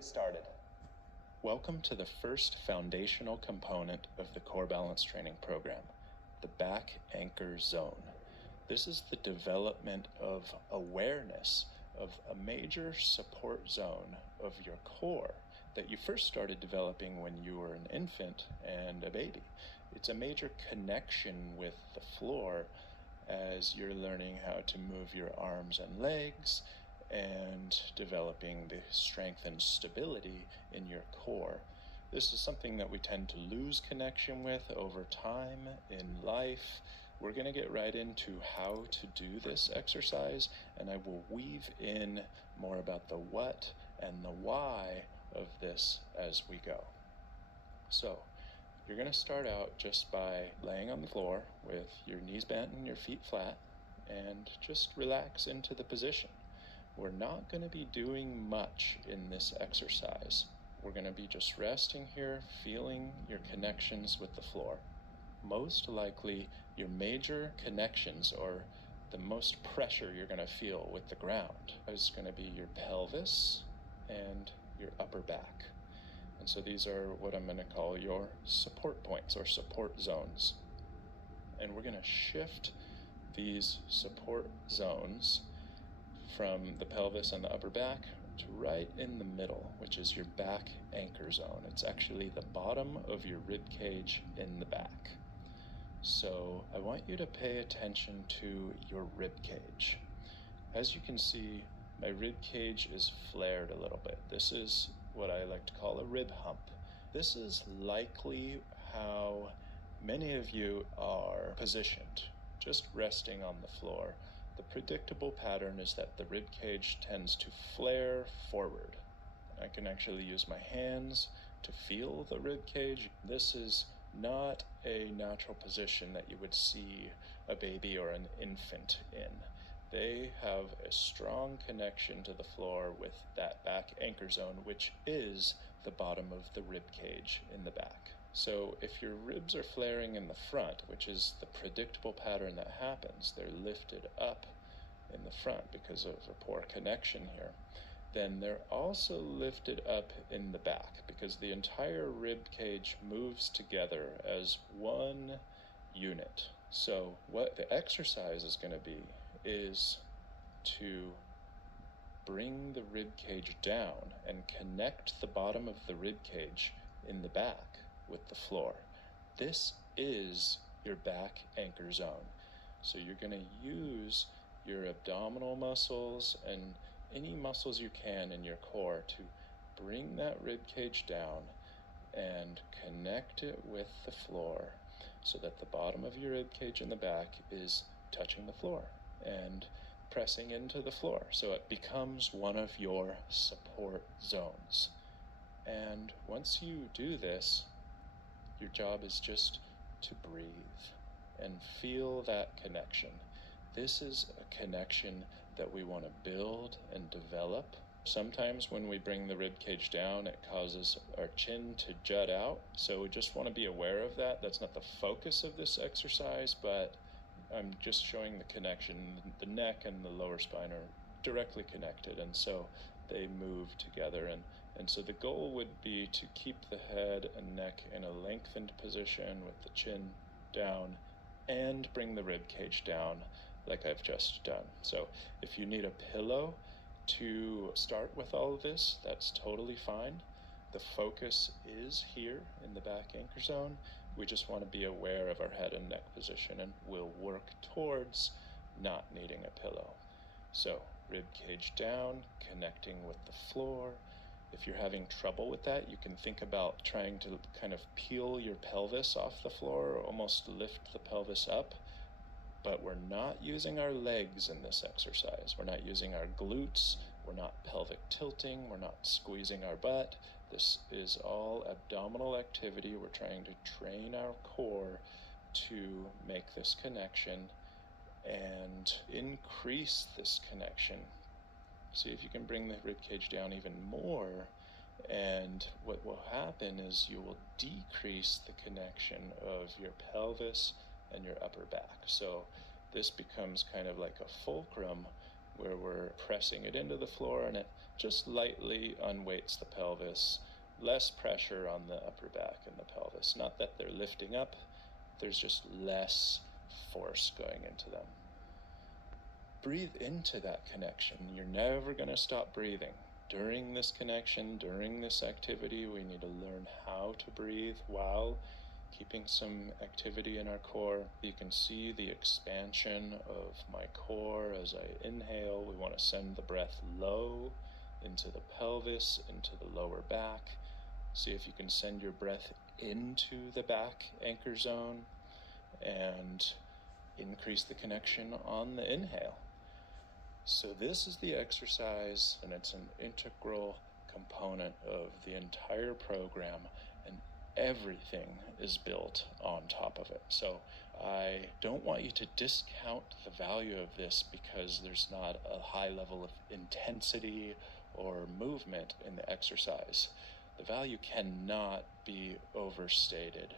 Started. Welcome to the first foundational component of the Core Balance Training Program, the back anchor zone. This is the development of awareness of a major support zone of your core that you first started developing when you were an infant and a baby. It's a major connection with the floor as you're learning how to move your arms and legs and developing the strength and stability in your core. This is something that we tend to lose connection with over time in life. We're going to get right into how to do this exercise, and I will weave in more about the what and the why of this as we go. So, you're going to start out just by laying on the floor with your knees bent and your feet flat, and just relax into the position. We're not going to be doing much in this exercise. We're going to be just resting here, feeling your connections with the floor. Most likely, your major connections, or the most pressure you're going to feel with the ground, is going to be your pelvis and your upper back. And so these are what I'm going to call your support points or support zones. And we're going to shift these support zones from the pelvis and the upper back to right in the middle, which is your back anchor zone. It's actually the bottom of your rib cage in the back. So I want you to pay attention to your rib cage. As you can see, my rib cage is flared a little bit. This is what I like to call a rib hump. This is likely how many of you are positioned, just resting on the floor. The predictable pattern is that the rib cage tends to flare forward. I can actually use my hands to feel the rib cage. This is not a natural position that you would see a baby or an infant in. They have a strong connection to the floor with that back anchor zone, which is the bottom of the rib cage in the back. So if your ribs are flaring in the front, which is the predictable pattern that happens, they're lifted up in the front because of a poor connection here, then they're also lifted up in the back because the entire rib cage moves together as one unit. So what the exercise is going to be is to bring the rib cage down and connect the bottom of the rib cage in the back with the floor. This is your back anchor zone. So you're going to use your abdominal muscles and any muscles you can in your core to bring that rib cage down and connect it with the floor so that the bottom of your rib cage in the back is touching the floor and pressing into the floor. So it becomes one of your support zones. And once you do this, your job is just to breathe and feel that connection. This is a connection that we want to build and develop. Sometimes when we bring the rib cage down, it causes our chin to jut out. So we just want to be aware of that. That's not the focus of this exercise, but I'm just showing the connection. The neck and the lower spine are directly connected, and so they move together. And so the goal would be to keep the head and neck in a lengthened position with the chin down and bring the rib cage down like I've just done. So if you need a pillow to start with all of this, that's totally fine. The focus is here in the back anchor zone. We just want to be aware of our head and neck position, and we'll work towards not needing a pillow. So rib cage down, connecting with the floor. If you're having trouble with that, you can think about trying to kind of peel your pelvis off the floor, or almost lift the pelvis up. But we're not using our legs in this exercise. We're not using our glutes. We're not pelvic tilting. We're not squeezing our butt. This is all abdominal activity. We're trying to train our core to make this connection and increase this connection. See if you can bring the rib cage down even more, and what will happen is you will decrease the connection of your pelvis and your upper back. So this becomes kind of like a fulcrum where we're pressing it into the floor and it just lightly unweights the pelvis. Less pressure on the upper back and the pelvis. Not that they're lifting up, there's just less force going into them. Breathe into that connection. You're never going to stop breathing. During this connection, during this activity, we need to learn how to breathe while keeping some activity in our core. You can see the expansion of my core as I inhale. We want to send the breath low into the pelvis, into the lower back. See if you can send your breath into the back anchor zone and increase the connection on the inhale. So this is the exercise, and it's an integral component of the entire program, and everything is built on top of it. So I don't want you to discount the value of this because there's not a high level of intensity or movement in the exercise. The value cannot be overstated.